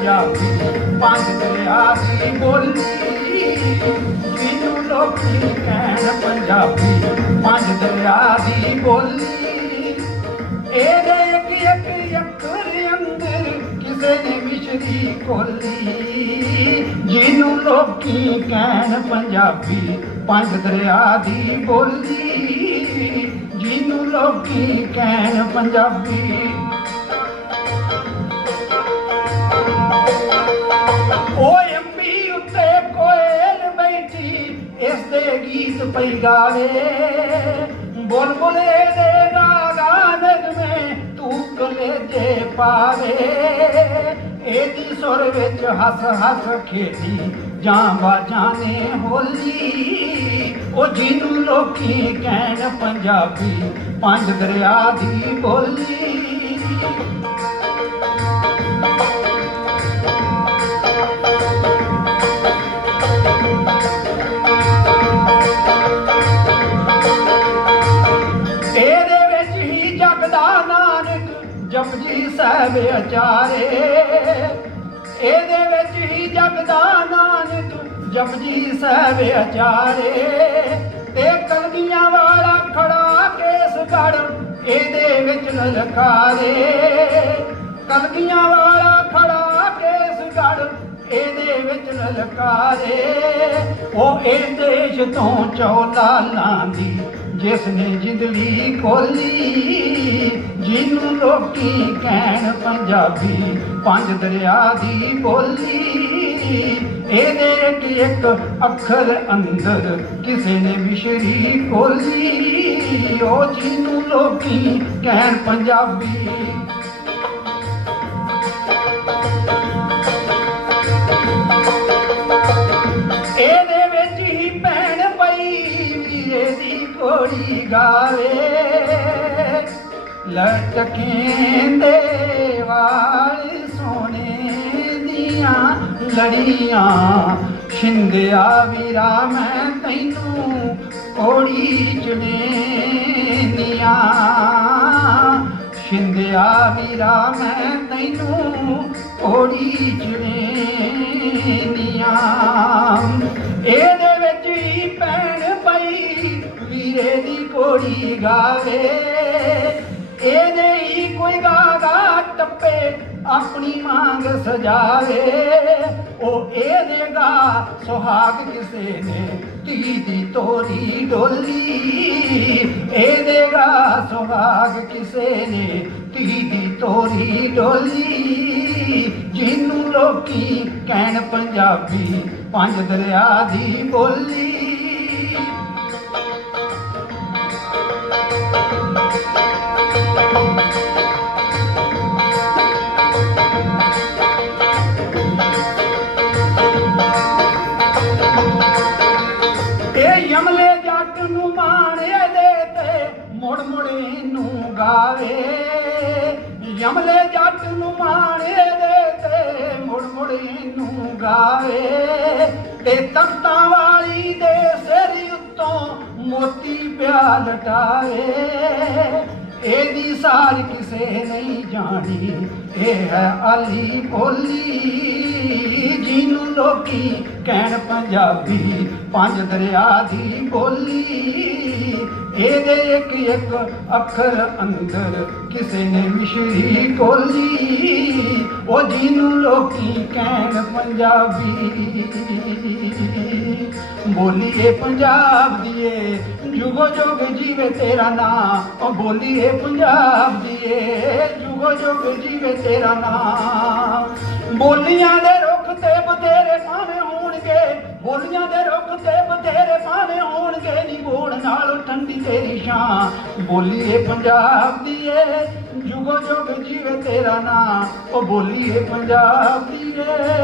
ਪੰਜਾਬੀ ਪੰਜ ਦਰਿਆ ਦੀ ਬੋਲੀ। ਜਿਹਨੂੰ ਲੋਕੀ ਕਹਿਣ ਪੰਜਾਬੀ, ਪੰਜ ਦਰਿਆ ਦੀ ਬੋਲੀ। ਇਹਦੇ ਇੱਕ ਇੱਕ ਅੱਖਰ ਅੰਦਰ ਕਿਸੇ ਨੇ ਮਿਸ਼ਰੀ ਖੋਲੀ। ਜਿਹਨੂੰ ਲੋਕੀ ਕਹਿਣ ਪੰਜਾਬੀ, ਪੰਜ ਦਰਿਆ ਦੀ ਬੋਲੀ। ਜਿਹਨੂੰ ਲੋਕੀ ਕਹਿਣ ਪੰਜਾਬੀ। ਦੇ ਗੀਤ ਪਈ ਗਾਵੇ। ਬੁਲਬੁਲੇ ਦੇ ਗਾਗਾ ਨਗਮੇ ਤੂੰ ਕਲੇਜੇ ਪਾਵੇ। ਇਹਦੀ ਸੁਰ ਵਿੱਚ ਹੱਸ ਹੱਸ ਖੇਡੀ ਜਾਂ ਬਾਜਾਂ ਨੇ ਹੋਲੀ। ਉਹ ਜਿਹਨੂੰ ਲੋਕੀ ਕਹਿਣ ਪੰਜਾਬੀ, ਪੰਜ ਦਰਿਆ ਦੀ ਬੋਲੀ। ਜਪਜੀ ਸਾਹਿਬ ਅਚਾਰੇ ਇਹਦੇ ਵਿੱਚ ਹੀ ਜਗਦਾ ਨਾਨਕ ਜਪਜੀ ਸਾਹਿਬ ਅਚਾਰੇ ਤੇ ਕਲਗੀਆਂ ਵਾਲਾ ਖੜਾ ਕੇਸ ਗੜ ਇਹਦੇ ਵਿੱਚ ਲਲਕਾਰੇ ਕਲਗੀਆਂ ਵਾਲਾ ਇਹਦੇ ਵਿੱਚ ਲਲਕਾਰੇ। ਉਹ ਇਹ ਦੇਸ਼ ਤੋਂ ਚੌਲਾ ਲਾਂਦੀ, ਜਿਸ ਨੇ ਜਿੰਦਗੀ ਖੋਲੀ। ਜਿਹਨੂੰ ਲੋਕੀ ਕਹਿਣ ਪੰਜਾਬੀ, ਪੰਜ ਦਰਿਆ ਦੀ ਬੋਲੀ। ਇਹਦੇ ਇੱਕ ਇੱਕ ਅੱਖਰ ਅੰਦਰ ਕਿਸੇ ਨੇ ਮਿਸ਼ਰੀ ਖੋਲੀ। ਉਹ ਜਿਹਨੂੰ ਲੋਕੀ ਕਹਿਣ ਪੰਜਾਬੀ। ਕੋੜੀ ਗਾਵੇ ਲਟਕੇਂਦੇ ਵਾਲ ਸੋਨੇ ਦੀਆਂ ਲੜੀਆਂ। ਛਿੰਦਿਆ ਵੀਰਾ, ਮੈਂ ਤੈਨੂੰ ਕੋੜੀ ਚੁਣੇਨੀਆਂ। ਛਿੰਦਿਆ ਵੀਰਾ, ਮੈਂ ਤੈਨੂੰ ਕੋੜੀ ਚੁਣੇਨੀਆਂ। ਦੀ ਗਾਵੇ। ਇਹਦੇ ਹੀ ਕੋਈ ਗਾਗਾ ਟੱਪੇ, ਆਪਣੀ ਮੰਗ ਸਜਾਵੇ। ਉਹ ਇਹਦੇ ਗਾ ਸੁਹਾਗ ਕਿਸੇ ਨੇ ਧੀ ਦੀ ਤੋਰੀ ਡੋਲੀ। ਇਹ ਦੇਗਾ ਸੁਹਾਗ ਕਿਸੇ ਨੇ ਧੀ ਦੀ ਤੋਰੀ ਡੋਲੀ। ਜਿਹਨੂੰ ਲੋਕੀ ਕਹਿਣ ਪੰਜਾਬੀ ਪੰਜ ਦਰਿਆ ਦੀ ਬੋਲੀ। ਗਾਵੇ। ਯਮਲੇ ਜੱਟ ਨੂੰ ਮਾਣੇ ਦੇ ਤੇ ਮੁੜ ਮੁੜੇ ਨੂੰ ਗਾਵੇ। ਤੇ ਤਖਤਾਂ ਵਾਲੀ ਦੇ ਸਿਰ ਉੱਤੋਂ ਮੋਤੀ ਪਿਆ ਲਟਾਵੇ। ਇਹਦੀ ਸਾਰ ਕਿਸੇ ਨਹੀਂ ਜਾਣੀ। ਇਹ ਹੈ ਆਲੀ ਬੋਲੀ, ਜਿਹਨੂੰ ਲੋਕੀ ਕਹਿਣ ਪੰਜਾਬੀ, ਪੰਜ ਦਰਿਆ ਦੀ ਬੋਲੀ। ਇਹਦੇ ਇੱਕ ਇੱਕ ਅੱਖਰ ਅੰਦਰ ਕਿਸੇ ਨੇ ਮਿਸ਼ਰੀ ਕੋਲੀ ਉਹ ਜਿਹਨੂੰ ਲੋਕੀ ਕਹਿਣ ਪੰਜਾਬੀ। ਬੋਲੀਏ ਪੰਜਾਬ ਦੀਏ, ਜੁਗੋ ਜੁਗ ਜੀਵੇ ਤੇਰਾ ਨਾਂ ਉਹ ਬੋਲੀਏ ਪੰਜਾਬ ਦੀਏ, ਜੁਗੋ ਜੁਗ ਜੀਵੇ ਤੇਰਾ ਨਾਂ ਬੋਲੀਆਂ ਦੇ ਰੁੱਖ ਤੇ ਬਥੇਰੇ ਪਾਵੇਂ ਹੋਣਗੇ, ਬੋਲੀਆਂ ਦੇ ਰੁੱਖ ਤੇ ਬਥੇਰੇ ਪਾਵੇਂ ਹੋਣਗੇ, ਨੀ ਬੋਲ ਨਾਲ ਠੰਡੀ ਤੇਰੀ ਛਾਂ। ਬੋਲੀਏ ਪੰਜਾਬ ਦੀ ਏ ਜੁਗੋ ਜੁਗ ਜੀਵੇ ਤੇਰਾ ਨਾਂ। ਉਹ ਬੋਲੀਏ ਪੰਜਾਬ ਦੀਏ।